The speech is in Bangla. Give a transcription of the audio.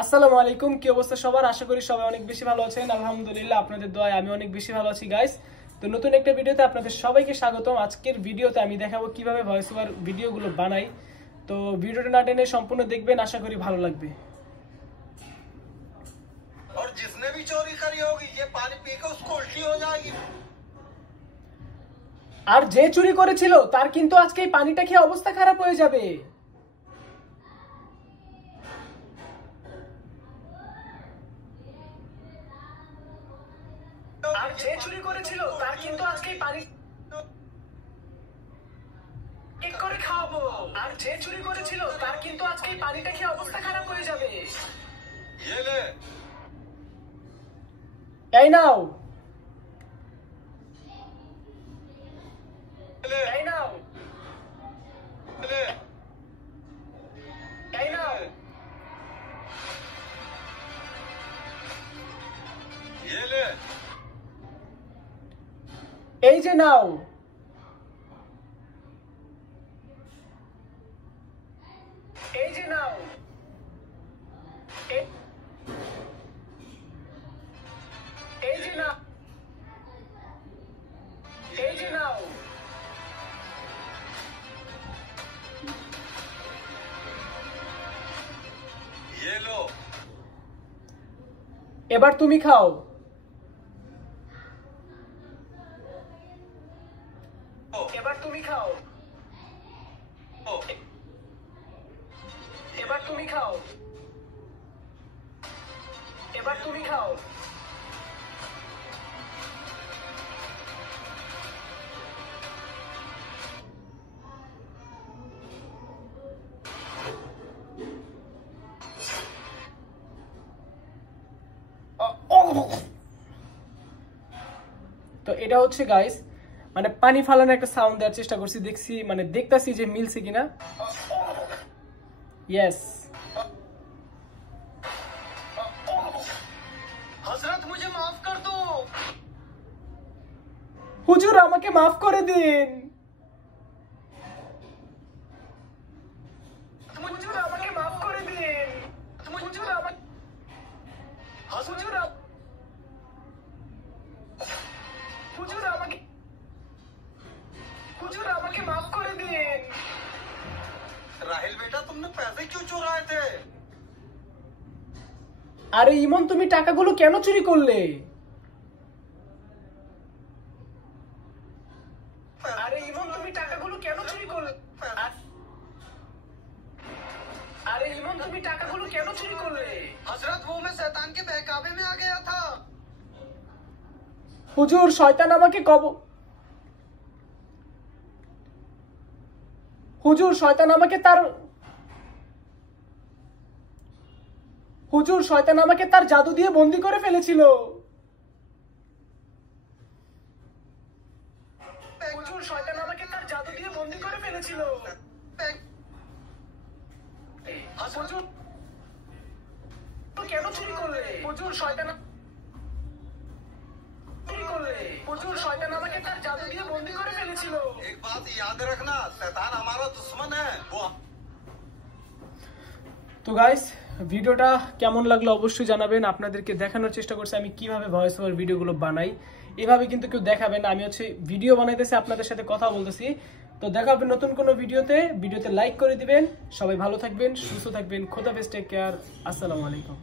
আসসালামু আলাইকুম, কি অবস্থা সবার? আশা করি সবাই অনেক বেশি ভালো আছেন। আলহামদুলিল্লাহ, আপনাদের দোয়ায় আমি অনেক বেশি ভালো আছি গাইস। তো নতুন একটা ভিডিওতে আপনাদের সবাইকে স্বাগতম। আজকের ভিডিওতে আমি দেখাবো কিভাবে ভয়েস ওভার ভিডিওগুলো বানাই। তো ভিডিওটা না টেনে সম্পূর্ণ দেখবেন, আশা করি ভালো লাগবে। और जिसने भी चोरी करी होगी ये पानी पीकर उसको उल्टी हो जाएगी। আর যে চুরি করেছিল তার কিন্তু আজকে এই পানিটা খেয়ে অবস্থা খারাপ হয়ে যাবে। আর যে চুরি করেছিল তার কিন্তু আজকে এই পানি কেক করে খাওয়াবো। আর যে চুরি করেছিল তার কিন্তু আজকে এই পানিটা খেয়ে অবস্থা খারাপ হয়ে যাবে। ये ले এই নাও, ले এই নাও, ले এই নাও। ये ले এই যে নাও। এই যে নাও। এই যে নাও। এই যে নাও। ये लो এবার তুমি খাও। এবার তুমি খাও। এবার তুমি খাও। এবার তুমি খাও। তো এটা হচ্ছে গাইস, মানে পানি ফালানোর একটা সাউন্ড দেওয়ার চেষ্টা করছি, দেখছি মানে দেখতাছি যে মিলছে কিনা। ইয়েস। हजरत मुझे माफ कर दो। হুজুর আমাকে মাফ করে দিন। হুজুর আমাকে মাফ করে দিন। হুজুর আমাকে হুজুর হুজুর আমাকে হুজুর আমাকে মাফ করে দিন। राहिल बेटा तुमने पैसे क्यों चुराए थे? আরে ইমন, তুমি টাকাগুলো কেন চুরি করলে? আরে ইমন, তুমি টাকাগুলো কেন চুরি করলে? আরে ইমন, তুমি টাকাগুলো কেন চুরি করলে? हजरत वो मैं शैतान के बहकावे में आ गया था। হুজুর শয়তান আমাকে হুজুর শয়তান আমাকে তার জাদু দিয়ে বন্দি করে ফেলেছিল। হুজুর শয়তান আমাকে তার জাদু দিয়ে বন্দি করে ফেলেছিল। হুজুর কেন চুরি করলে? হুজুর শয়তান আমাকে তার জাদু দিয়ে বন্দি করে ফেলেছিল। एक बात याद रखना, शैतान हमारा दुश्मन है वो। তো গাইস, ভিডিওটা কেমন লাগলো অবশ্যই জানাবেন। আপনাদেরকে দেখানোর চেষ্টা করছি আমি কিভাবে ভয়েস ওভার ভিডিওগুলো বানাই। এভাবে কিন্তু কেউ দেখাবেন না, আমি হচ্ছে ভিডিও বানাইতেছি, আপনাদের সাথে কথা বলতেছি। তো দেখা হবে নতুন কোনো ভিডিওতে লাইক করে দিবেন। সবাই ভালো থাকবেন, সুস্থ থাকবেন। খোদা হাফেজ, টেক কেয়ার, আসসালামু আলাইকুম।